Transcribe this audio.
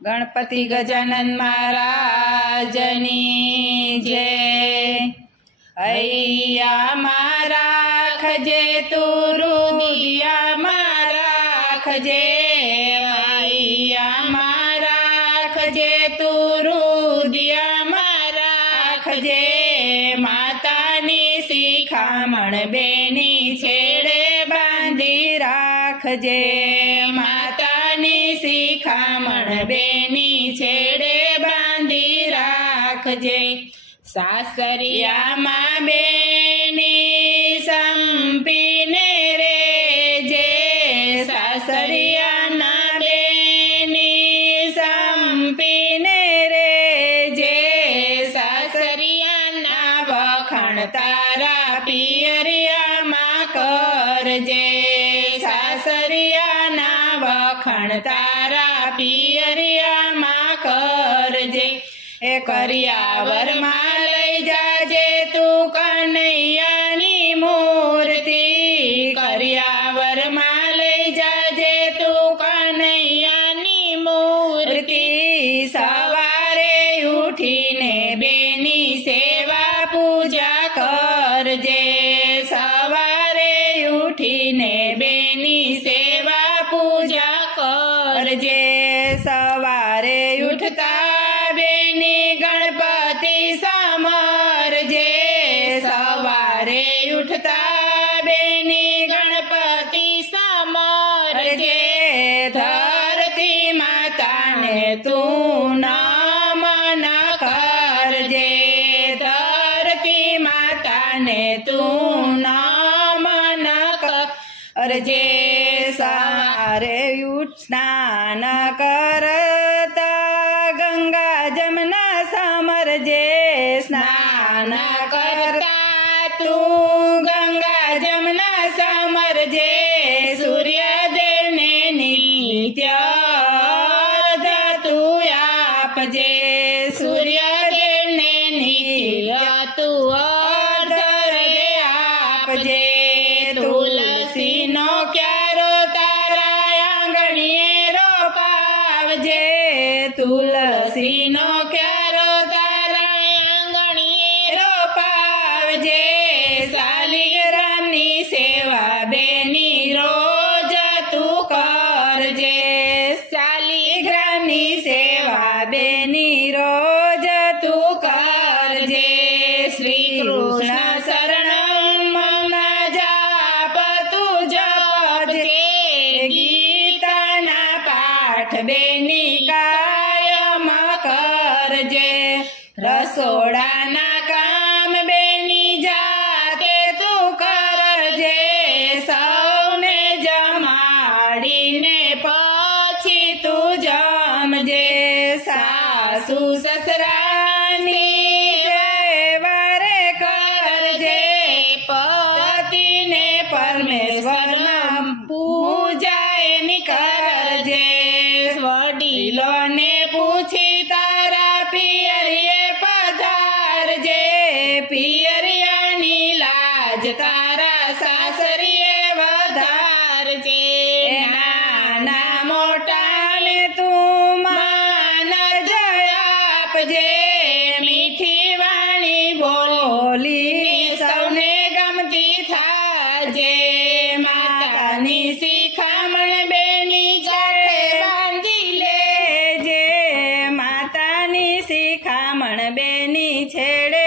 ગણપતિ ગજાનન મહારાજની જય. હૈયા રાખજે તું રૂદિયા રાખજે હૈયા ખજે તું રૂદિયા ખજે માતાની શિખામણ બેની છેડે બાંધી રાખજે. માતાની શિખામણ બેની છેડે બાંધી રાખજે. સાસરિયામાં બેની સંપીને રે જે સાસરિયાના બેની સંપીને રે જે સાસરિયાના વખાણ તારા પિયરિયામાં કરજે. સાસરિયાના વખાણ તારા પિયરિયામાં કરજે. એ કરિયાવરમાં લઈ જાજે તું કનૈયાની મૂર્તિ. કરિયાવરમાં લઈ જાજે તું કનૈયાની મૂર્તિ. સવારે ઉઠીને બેની સેવા પૂજા કરજે. સવારે ઉઠીને બેની સેવા ઉઠતા બેની ગણપતિ સમરજે. ધરતી માતાને તું નમન કરજે. ધરતી માતાને તું નમન કરજે સારે સ્નાન કરતા ગંગા જમના સમરજે. સ્નાન કરતા તું જમના સમરજે સૂર્યદેવને નિત્ય તું આપજે. સૂર્યદેવને નિત્ય તું અર્ઘ રે આપજે. તુલસીનો ક્યારો તારા આંગણીએ રોપાવજે. તુલસીનો કૃષ્ણ શરણમ મમ જાપ ગીતાના પાઠ બેની કાયમ કરજે. રસોડાના કામ બેની જાતે તું કરજે. સૌને જમાડીને પછી તું જમજે. સાસુ સસરાની પતિને પરમેશ્વરમાં નિકરજે વડીલોને પૂછી તારા પિયરીએ પધારજે. પિયરિયાની લાજ તારા સાસરીએ વધારજે. નાના મોટાને તું માન જય આપજે. થાજે માતાની શિખામણ બેની ગાંઠે બાંધી લેજે માતાની શિખામણ બેની છેડે